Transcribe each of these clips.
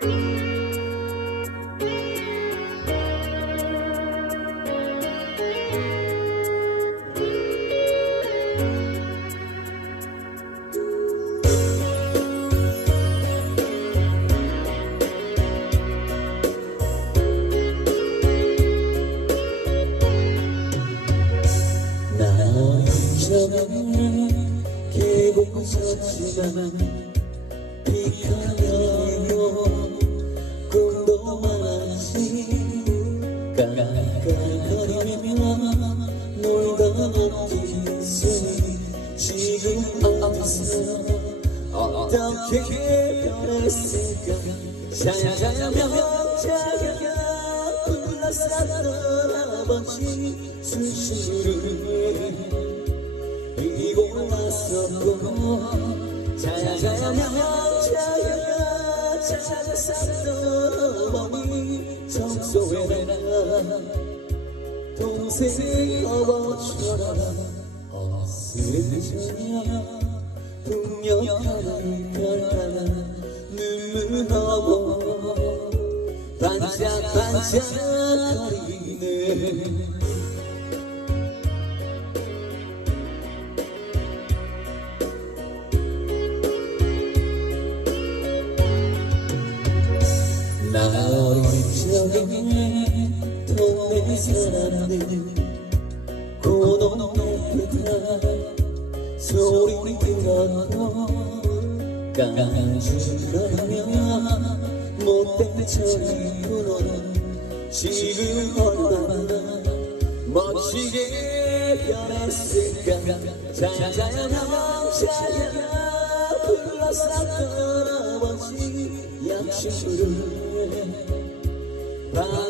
나 이전에 기고쳤지만 깜깜거리며 놀던 어디서 지금 어디서 어떻게 변했을까 자야자야며 자야야 불렀었던 아버지 수시를 이고 왔었고 자야자야며 자야야 찾았었던 어머니 청소해라 동생 어버쳐라 어스름져야 풍년하 사람들 고동 높다 소리 들었고 깐죽거리며 못된 부는 지금 얼마나 멋지게 변했을까 자자야 자야 불렀었던 아버지 반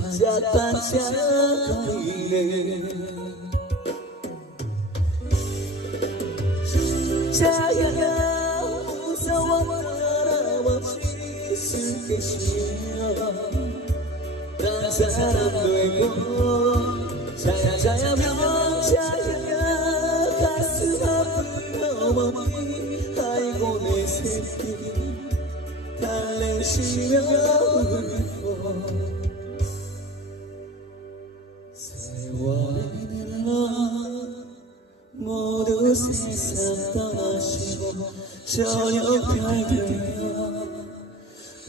반짝반짝 거리네 자야야 무서웠던 아버지 슬게 쉬며 딴 사람 되고 자야 자야며 자야야 가슴 아픈 어머니 아이고 내 새끼 달래시며 모두 세상 떠나시고 저녁 별들며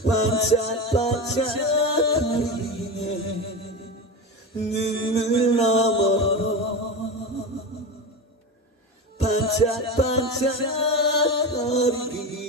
반짝반짝거리네. 눈물 넘어 반짝반짝거리네